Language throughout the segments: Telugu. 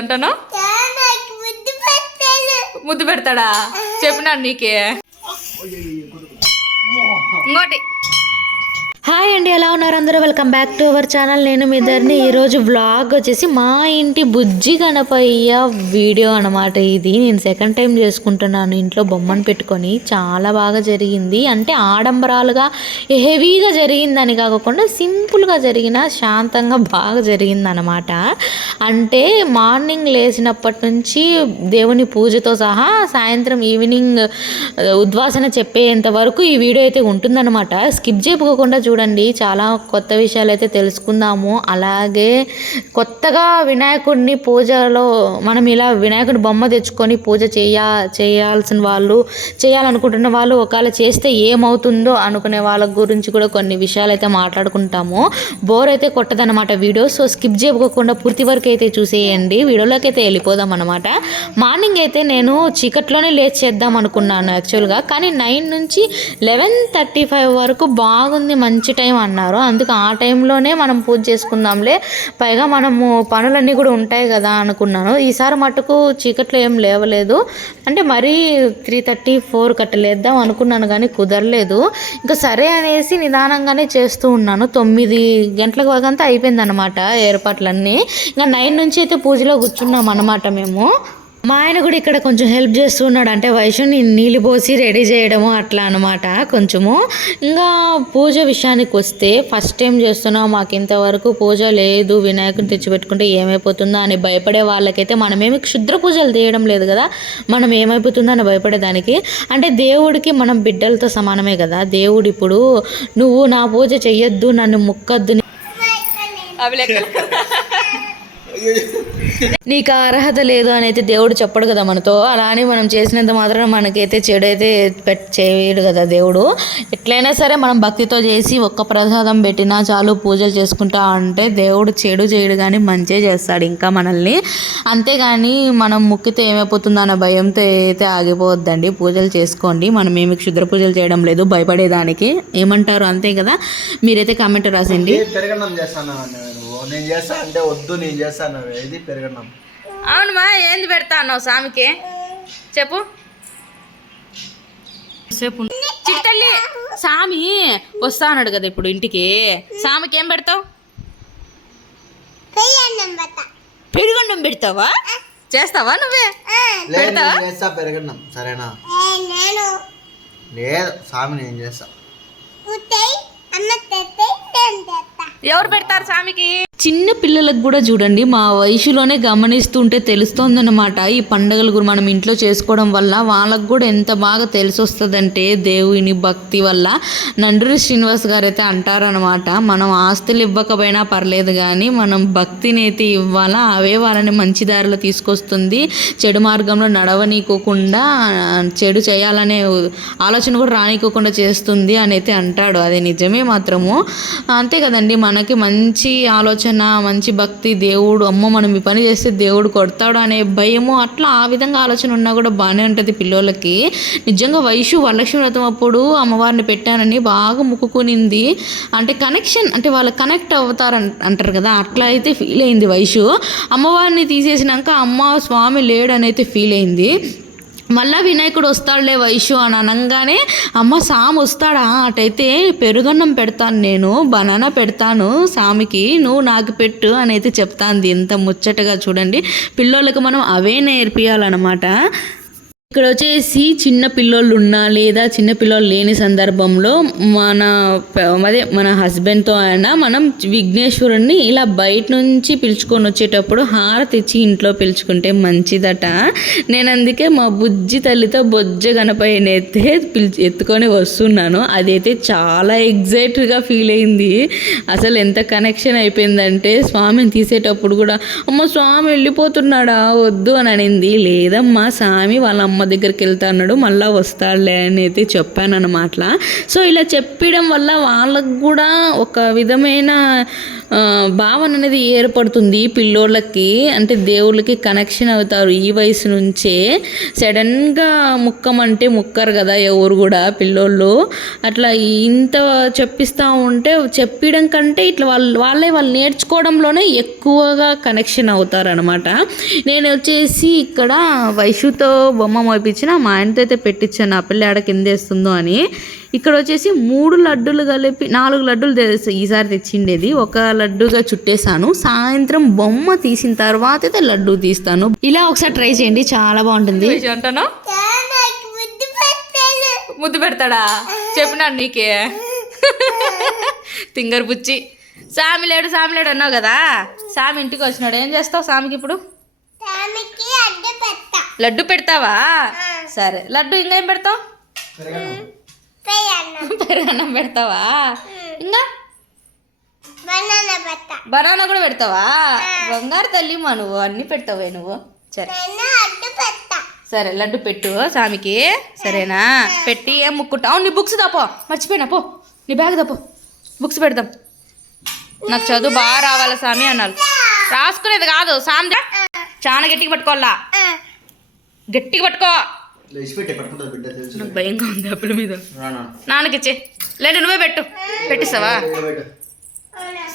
అంటాను. ముద్దు పెడతాడా చెప్పినాడు నీకే. ఇంకోటి హాయ్ అండి, ఎలా ఉన్నారు అందరూ? Welcome back to our channel. నేను మీ ఇద్దరిని ఈరోజు వ్లాగ్ వచ్చేసి మా ఇంటి బుజ్జి గణపయ్య వీడియో అనమాట. ఇది నేను సెకండ్ టైం చేసుకుంటున్నాను ఇంట్లో బొమ్మను పెట్టుకొని. చాలా బాగా జరిగింది. అంటే ఆడంబరాలుగా హెవీగా జరిగిందని కాకుండా సింపుల్గా జరిగిన శాంతంగా బాగా జరిగిందనమాట. అంటే మార్నింగ్ లేచినప్పటి నుంచి దేవుని పూజతో సహా సాయంత్రం ఈవినింగ్ ఉద్వాసన చెప్పేంత వరకు ఈ వీడియో అయితే ఉంటుందన్నమాట. స్కిప్ చేయకుండా చూడండి, చాలా కొత్త విషయాలు అయితే తెలుసుకుందాము. అలాగే కొత్తగా వినాయకుడిని పూజలో మనం ఇలా వినాయకుడి బొమ్మ తెచ్చుకొని పూజ చేయాల్సిన వాళ్ళు, చేయాలనుకుంటున్న వాళ్ళు ఒకవేళ చేస్తే ఏమవుతుందో అనుకునే వాళ్ళ గురించి కూడా కొన్ని విషయాలు అయితే మాట్లాడుకుంటాము. బోర్ అయితే కొట్టదనమాట వీడియో. సో స్కిప్ చేయకుండా పూర్తి వరకు అయితే చూసేయండి. వీడియోలోకి అయితే వెళ్ళిపోదాం అనమాట. మార్నింగ్ అయితే నేను చీకట్లోనే లేచి చేద్దాం అనుకున్నాను యాక్చువల్గా, కానీ 9 నుంచి 11:35 వరకు బాగుంది, మంచి టైం అన్నారు. అందుకు ఆ టైంలోనే మనం పూజ చేసుకుందాంలే, పైగా మనము పనులన్నీ కూడా ఉంటాయి కదా అనుకున్నాను. ఈసారి మటుకు చీకట్లో ఏం లేవలేదు. అంటే మరీ 3:30-4 కట్టలేద్దాం అనుకున్నాను కానీ కుదరలేదు. ఇంకా సరే అనేసి నిదానంగానే చేస్తూ ఉన్నాను. 9 గంటల వరకంతా అయిపోయింది అనమాట ఏర్పాట్లన్నీ. ఇంకా 9 నుంచి అయితే పూజలో కూర్చున్నాం అనమాట మేము. మా ఆయన కూడా ఇక్కడ కొంచెం హెల్ప్ చేస్తున్నాడు. అంటే వైషుని నీళ్ళు పోసి రెడీ చేయడము అట్లా అనమాట కొంచెము. ఇంకా పూజ విషయానికి వస్తే ఫస్ట్ టైం చేస్తున్నాం, మాకు ఇంతవరకు పూజ లేదు, వినాయకుని తెచ్చిపెట్టుకుంటే ఏమైపోతుందో అని భయపడే వాళ్ళకైతే మనమేమి క్షుద్ర పూజలు చేయడం లేదు కదా, మనం ఏమైపోతుందో అని భయపడేదానికి. అంటే దేవుడికి మనం బిడ్డలతో సమానమే కదా. దేవుడు ఇప్పుడు నువ్వు నా పూజ చెయ్యొద్దు, నన్ను ముక్కద్దు, నీకు అర్హత లేదు అని అయితే దేవుడు చెప్పడు కదా మనతో. అలా అని మనం చేసినంత మాత్రం మనకైతే చెడు అయితే చేయడు కదా దేవుడు. ఎట్లయినా సరే మనం భక్తితో చేసి ఒక్క ప్రసాదం పెట్టినా చాలు, పూజలు చేసుకుంటా అంటే దేవుడు చెడు చేయడు కానీ మంచే చేస్తాడు ఇంకా మనల్ని. అంతేగాని మనం ముక్కితే ఏమైపోతుందో అన్న భయంతో అయితే ఆగిపోవద్దండి. పూజలు చేసుకోండి. మనం ఏమి క్షుద్ర పూజలు చేయడం లేదు భయపడేదానికి. ఏమంటారు అంతే కదా. మీరైతే కామెంట్ రాసండి. నేను చేస్తా అంటే వద్దు, నేను చేస్తాను ఇది పెరగడం. అవునమ్మా, ఏంది పెడతా అన్నావు స్వామికి చెప్పు. సేపు చిట్టల్లి స్వామి వస్తా అన్నాడు కదా ఇప్పుడు ఇంటికి. స్వామికి ఏం పెడతావు? పెరుగన్నం పెడతావా? చేస్తావా నువ్వే? చేస్తా పెరగడం. సరేనా? లేదు స్వామి నేను చేస్తా. ఎవరు పెడతారు స్వామికి? చిన్న పిల్లలకు కూడా చూడండి, మా వయసులోనే గమనిస్తుంటే తెలుస్తోందన్నమాట. ఈ పండుగలు కూడా మనం ఇంట్లో చేసుకోవడం వల్ల వాళ్ళకు కూడా ఎంత బాగా తెలిసి వస్తుందంటే దేవుని భక్తి వల్ల. నండూరి శ్రీనివాస్ గారు అయితే అంటారనమాట, మనం ఆస్తులు ఇవ్వకపోయినా పర్లేదు కానీ మనం భక్తిని అయితే ఇవ్వాలా, అవే వాళ్ళని మంచి దారిలో తీసుకొస్తుంది, చెడు మార్గంలో నడవనీకోకుండా చెడు చేయాలనే ఆలోచన కూడా రానికోకుండా చేస్తుంది అని అయితే అంటాడు. అది నిజమే మాత్రము. అంతే కదండి, మనకి మంచి ఆలోచన, మంచి భక్తి, దేవుడు అమ్మ మనం ఈ పని చేస్తే దేవుడు కొడతాడు అనే భయము, అట్లా ఆ విధంగా ఆలోచన ఉన్నా కూడా బాగానే ఉంటుంది పిల్లలకి. నిజంగా వైషు వరలక్ష్మి వ్రతం అప్పుడు అమ్మవారిని పెట్టానని బాగా ముక్కుకునింది. అంటే కనెక్షన్, అంటే వాళ్ళు కనెక్ట్ అవుతారు అంటారు కదా, అట్లా అయితే ఫీల్ అయింది వైషు. అమ్మవారిని తీసేసినాక అమ్మ స్వామి లేడని అయితే ఫీల్ అయింది. మళ్ళీ వినాయకుడు వస్తాడులే వైషు అని అనగానే అమ్మ సామి వస్తాడా, అటైతే పెరుగన్నం పెడతాను, నేను బనానా పెడతాను సామికి, నువ్వు నాకు పెట్టు అని అయితే చెప్తాంది. ఎంత ముచ్చటగా చూడండి. పిల్లోళ్ళకి మనం అవే నేర్పియాలన్నమాట. ఇక్కడ వచ్చేసి చిన్న పిల్లోళ్ళు ఉన్నా లేదా చిన్న పిల్లోళ్ళు లేని సందర్భంలో మన హస్బెండ్తో అయినా మనం విఘ్నేశ్వరుణ్ణి ఇలా బయట నుంచి పిలుచుకొని వచ్చేటప్పుడు హారతి ఇచ్చి ఇంట్లో పిలుచుకుంటే మంచిదట. నేను అందుకే మా బుజ్జి తల్లితో బొజ్జ గణపయ్యని అయితే ఎత్తుకొని వస్తున్నాను. అదైతే చాలా ఎగ్జైట్గా ఫీల్ అయింది. అసలు ఎంత కనెక్షన్ అయిపోయిందంటే స్వామిని తీసేటప్పుడు కూడా అమ్మ స్వామి వెళ్ళిపోతున్నాడా వద్దు అని అనింది. లేదమ్మా స్వామి వాళ్ళ అమ్మ దగ్గరికి వెళ్తా అన్నాడు, మళ్ళీ వస్తాడులే అని అయితే చెప్పాను అనమాట. సో ఇలా చెప్పడం వల్ల వాళ్ళకు కూడా ఒక విధమైన భావన అనేది ఏర్పడుతుంది పిల్లోళ్ళకి. అంటే దేవుళ్ళకి కనెక్షన్ అవుతారు ఈ వయసు నుంచే. సడన్గా ముక్కమంటే ముక్కరు కదా ఎవరు కూడా పిల్లోళ్ళు. అట్లా ఇంత చెప్పిస్తూ ఉంటే చెప్పడం కంటే ఇట్లా వాళ్ళు నేర్చుకోవడంలోనే ఎక్కువగా కనెక్షన్ అవుతారనమాట. నేను వచ్చేసి ఇక్కడ వైషుతో బొమ్మ మోపించిన మా ఆయనతో అయితే పెట్టించాను ఆ పిల్ల ఆడ కిందేస్తుందో అని. ఇక్కడ వచ్చేసి 3 లడ్డూలు కలిపి 4 లడ్డూలు ఈసారి తెచ్చిండేది. ఒక లడ్డూగా చుట్టేసాను. సాయంత్రం బొమ్మ తీసిన తర్వాత అయితే లడ్డూ తీస్తాను. ఇలా ఒకసారి ట్రై చేయండి, చాలా బాగుంటుంది. అంటాను ముద్దు పెడతాడా చెప్పినాడు నీకే తింగర్ బుచ్చి. సామి లేడు అన్నావు కదా. సామి ఇంటికి వచ్చినాడు, ఏం చేస్తావు సామికి ఇప్పుడు? లడ్డు పెడతావా? సరే, లడ్డు ఇంకా ఏం పెడతావు? పెరగన్నం పెడతావా? ఇంకా బనానా కూడా పెడతావా? బంగారు తల్లి మా నువ్వు, అన్ని పెడతావే నువ్వు. సరే సరే లడ్డు పెట్టు సామికి, సరేనా? పెట్టి ఏం ముక్కుంటావు? నీ బుక్స్ దాపో, మర్చిపోయినా పో, నీ బ్యాగ్ దాపో, బుక్స్ పెడదాం. నాకు చదువు బాగా రావాలా సామి అన్నారు. రాసుకునేది కాదు సామి, చాలా గట్టిగా పట్టుకోవాలా, గట్టిగా పట్టుకో. నాకు భయంగా ఉంది అప్పుల మీద. నాన్నకిచ్చే లేదు, నువ్వే పెట్టు. పెట్టిస్తావా?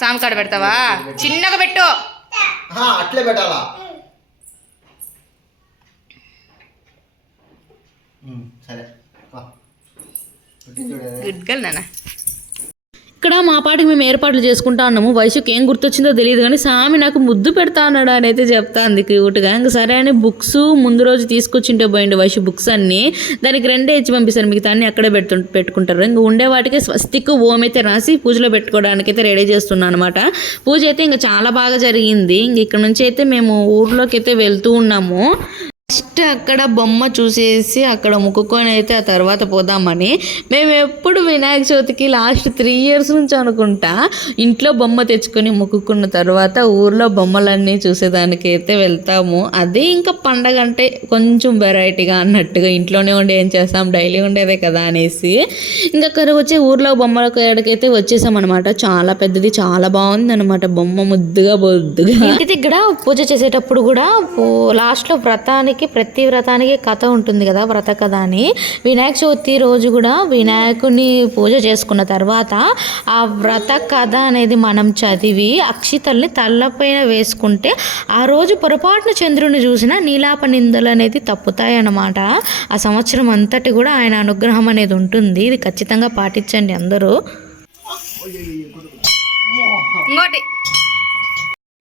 సామి కాడ పెడతావా? చిన్నగా పెట్టు. అట్లే పెట్టాలా? సరే గుడ్ గర్ల్ నాన్న. ఇక్కడ మా పాటికి మేము ఏర్పాట్లు చేసుకుంటా ఉన్నాము. వయసుకి ఏం గుర్తొచ్చిందో తెలియదు కానీ సామి నాకు ముద్దు పెడతా అన్నాడు అని అయితే చెప్తా అంది క్యూట్గా. ఇంకా సరే అని బుక్స్ ముందు రోజు తీసుకొచ్చింటే పోయింది వయసు బుక్స్ అన్ని. దానికి 2 ఇచ్చి పంపిస్తారు, మిగతా అన్ని అక్కడే పెట్టుకుంటారు. ఇంకా ఉండే వాటికి స్వస్తిక్ ఓం అయితే రాసి పూజలో పెట్టుకోవడానికి అయితే రెడీ చేస్తున్నాను అనమాట. పూజ అయితే ఇంకా చాలా బాగా జరిగింది. ఇంక ఇక్కడ నుంచి అయితే మేము ఊర్లోకి అయితే వెళ్తూ ఉన్నాము. ఫస్ట్ అక్కడ బొమ్మ చూసేసి అక్కడ మొక్కుకొని అయితే ఆ తర్వాత పోదామని. మేము ఎప్పుడు వినాయక చవితికి లాస్ట్ 3 years నుంచి అనుకుంటా ఇంట్లో బొమ్మ తెచ్చుకొని మొక్కుకున్న తర్వాత ఊర్లో బొమ్మలన్నీ చూసేదానికి అయితే వెళ్తాము. అదే ఇంకా పండగ అంటే కొంచెం వెరైటీగా అన్నట్టుగా, ఇంట్లోనే ఉండి ఏం చేస్తాం, డైలీ ఉండేదే కదా అనేసి ఇంకా అక్కడ వచ్చి ఊర్లో బొమ్మల కాడికైతే వచ్చేసాం అనమాట. చాలా పెద్దది, చాలా బాగుంది అనమాట బొమ్మ, ముద్దుగా బొద్దుగా. ఇంటి దగ్గర పూజ చేసేటప్పుడు కూడా లాస్ట్లో ప్రతి వ్రతానికి కథ ఉంటుంది కదా, వ్రత కథ అని. వినాయక చవితి రోజు కూడా వినాయకుని పూజ చేసుకున్న తర్వాత ఆ వ్రత కథ అనేది మనం చదివి అక్షితల్ని తలపైన వేసుకుంటే ఆ రోజు పొరపాటున చంద్రుని చూసిన నీలాప నిందలు అనేది తప్పుతాయి అన్నమాట. ఆ సంవత్సరం అంతటి కూడా ఆయన అనుగ్రహం అనేది ఉంటుంది. ఇది ఖచ్చితంగా పాటించండి అందరూ. ఇంకోటి,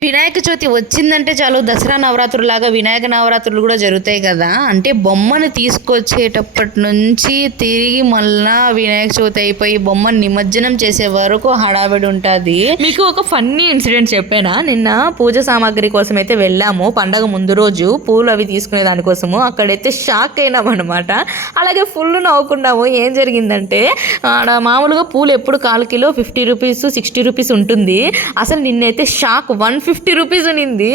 వినాయక చవితి వచ్చిందంటే చాలు దసరా నవరాత్రులాగా వినాయక నవరాత్రులు కూడా జరుగుతాయి కదా. అంటే బొమ్మను తీసుకొచ్చేటప్పటి నుంచి తిరిగి మళ్ళా వినాయక చవితి అయిపోయి బొమ్మను నిమజ్జనం చేసే వరకు హడావిడి ఉంటుంది. మీకు ఒక ఫన్నీ ఇన్సిడెంట్ చెప్పానా? నిన్న పూజ సామాగ్రి కోసం అయితే వెళ్ళాము, పండగ ముందు రోజు పూలు అవి తీసుకునే దానికోసము. అక్కడైతే షాక్ అయినాం అనమాట. అలాగే ఫుల్ నవ్వుకున్నాము. ఏం జరిగిందంటే ఆడ మామూలుగా పూలు ఎప్పుడు 1/4 కిలో 50 రూపీస్ 60 రూపీస్ ఉంటుంది. అసలు నిన్నైతే షాక్, 150 రూపీస్ ఉనింది.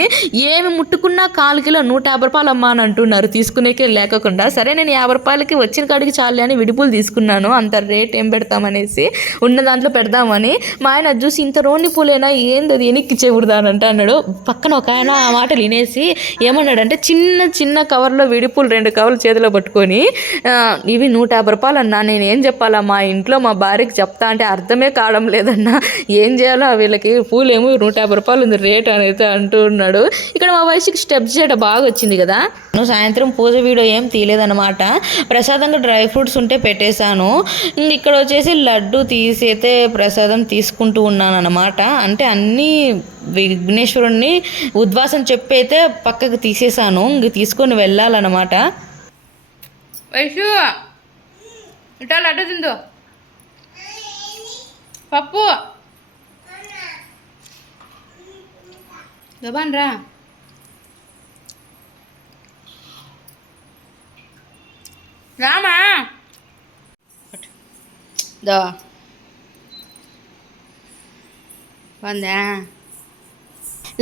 ఏమి ముట్టుకున్నా 1/4 కిలో 150 రూపాయలు అమ్మా అని అంటున్నారు, తీసుకునేకే లేకుండా. సరే నేను 50 రూపాయలకి వచ్చిన కాడికి చాలే అని విడిపూలు తీసుకున్నాను. అంత రేట్ ఏం పెడతామనేసి ఉన్న దాంట్లో పెడదామని. మా ఆయన చూసి ఇంత రోని పూలేనా ఏంది అది ఎనిక్కి చెబుదానంట అన్నాడు. పక్కన ఒక ఆయన ఆ మాటలు వినేసి ఏమన్నాడంటే చిన్న కవర్లో విడిపూలు 2 కవర్లు చేతిలో పట్టుకొని ఇవి 150 రూపాయలు అన్నా, నేను ఏం చెప్పాలా మా ఇంట్లో మా భార్యకి చెప్తా అంటే అర్థమే కావడం లేదన్నా, ఏం చేయాలో వీళ్ళకి పూలేమో 150 రూపాయలు ఉంది రేట్ అనేది అంటూ ఉన్నాడు. ఇక్కడ మా వయసుకి స్టెప్ చేయడం బాగా వచ్చింది కదా. నేను సాయంత్రం పూజ వీడియో ఏం తీయలేదన్నమాట. ప్రసాదంగా డ్రై ఫ్రూట్స్ ఉంటే పెట్టేశాను. ఇక్కడ వచ్చేసి లడ్డు తీసైతే ప్రసాదం తీసుకుంటూ ఉన్నాను అనమాట. అంటే అన్నీ విఘ్నేశ్వరుణ్ణి ఉద్వాసం చెప్పి అయితే పక్కకు తీసేసాను. ఇంక తీసుకొని వెళ్ళాలన్నమాట. వైషు ఇటా లడ్డు తిందో పప్పు గబాన్ రా. రామా దో వందా.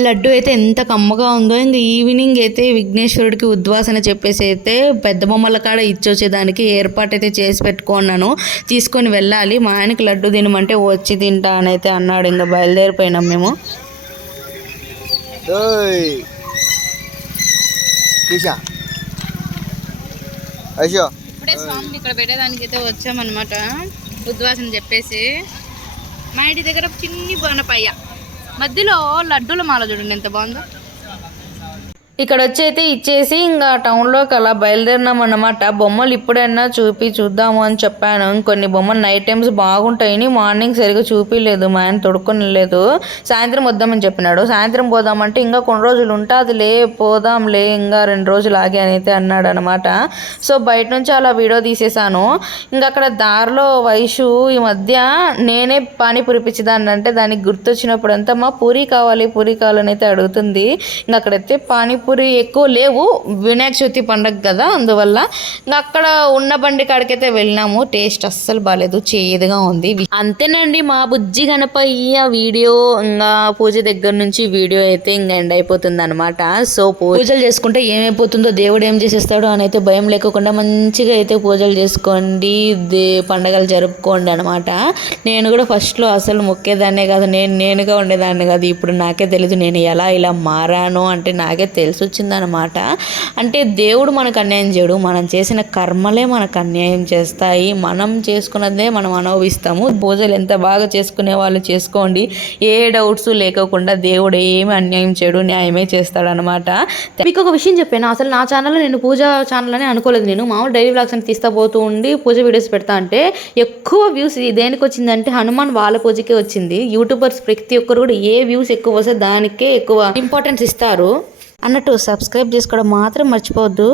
లడ్డు అయితే ఎంత కమ్మగా ఉందో. ఇంకా ఈవినింగ్ అయితే విఘ్నేశ్వరుడికి ఉద్వాసన చెప్పేసి అయితే పెద్ద బొమ్మల కాడ ఇచ్చొచ్చేదానికి ఏర్పాటు అయితే చేసి పెట్టుకున్నాను. తీసుకొని వెళ్ళాలి. మా ఆయనకి లడ్డు తినమంటే వచ్చి తింటా అని అయితే అన్నాడు. ఇంకా బయలుదేరిపోయినాం మేము. ఇప్పుడే స్వామిని ఇక్కడ పెట్టేదానికి అయితే వచ్చామన్నమాట. ఉద్వాసన చెప్పేసి మా ఇంటి దగ్గర చిన్ని బోనపయ్య మధ్యలో లడ్డూల మాల చూడండి ఎంత బాగుందో. ఇక్కడ వచ్చి అయితే ఇచ్చేసి ఇంకా టౌన్లోకి అలా బయలుదేరినాం అన్నమాట. బొమ్మలు ఇప్పుడైనా చూద్దాము అని చెప్పాను. కొన్ని బొమ్మలు నైట్ టైమ్స్ బాగుంటాయని మార్నింగ్ సరిగా చూపించలేదు. మా ఆయన తొడుక్కొని లేదు. సాయంత్రం వద్దామని చెప్పినాడు. సాయంత్రం పోదామంటే ఇంకా కొన్ని రోజులు ఉంటుందిలే, పోదాంలే, ఇంకా 2 రోజులు ఆగి అని అయితే అన్నాడు అనమాట. సో బయట నుంచి అలా వీడియో తీసేసాను. ఇంకా అక్కడ దారిలో వైషు ఈ మధ్య నేనే పానీపూరి పిచ్చిదాన్ని అంటే దానికి గుర్తొచ్చినప్పుడు అంతా మా పూరి కావాలని అయితే అడుగుతుంది. ఇంకా అక్కడైతే పానీపూరి ఎక్కువ లేవు, వినాయక చవితి పండగ కదా, అందువల్ల ఇంకా అక్కడ ఉన్న బండి కాడికైతే వెళ్ళినాము. టేస్ట్ అస్సలు బాగాలేదు, చేదుగా ఉంది. అంతేనండి మా బుజ్జి గణపయ్య వీడియో. ఇంకా పూజ దగ్గర నుంచి వీడియో అయితే ఇంకా ఎండ్ అయిపోతుంది అనమాట. సో పూజలు చేసుకుంటే ఏమైపోతుందో, దేవుడు ఏం చేసేస్తాడో అని అయితే భయం లేకుండా మంచిగా అయితే పూజలు చేసుకోండి, పండగలు జరుపుకోండి అనమాట. నేను కూడా ఫస్ట్లో అసలు మొక్కేదాన్నే కాదు, నేనుగా ఉండేదాన్ని కాదు. ఇప్పుడు నాకే తెలీదు నేను ఇలా మారాను అంటే నాకే తెలిసి వచ్చిందనమాట. అంటే దేవుడు మనకు అన్యాయం చేయడు, మనం చేసిన కర్మలే మనకు అన్యాయం చేస్తాయి. మనం చేసుకున్నదే మనం అనుభవిస్తాము. పూజలు ఎంత బాగా చేసుకునే వాళ్ళు చేసుకోండి, ఏ డౌట్స్ లేకోకుండా. దేవుడు ఏమి అన్యాయం చేయడు, న్యాయమే చేస్తాడనమాట. మీకు ఒక విషయం చెప్పాను, అసలు నా ఛానల్లో నేను పూజ ఛానల్ అని అనుకోలేదు. నేను మామూలు డైలీ వ్లాగ్స్ అని తీస్తా పోతూ ఉండి పూజ వీడియోస్ పెడతా అంటే ఎక్కువ వ్యూస్ దేనికి వచ్చిందంటే హనుమాన్ వాళ్ళ పూజకే వచ్చింది. యూట్యూబర్స్ ప్రతి ఒక్కరు కూడా ఏ వ్యూస్ ఎక్కువ వస్తే దానికే ఎక్కువ ఇంపార్టెన్స్ ఇస్తారు అన్నట్టు. సబ్స్క్రైబ్ చేసుకోవడం మాత్రం మర్చిపోవద్దు.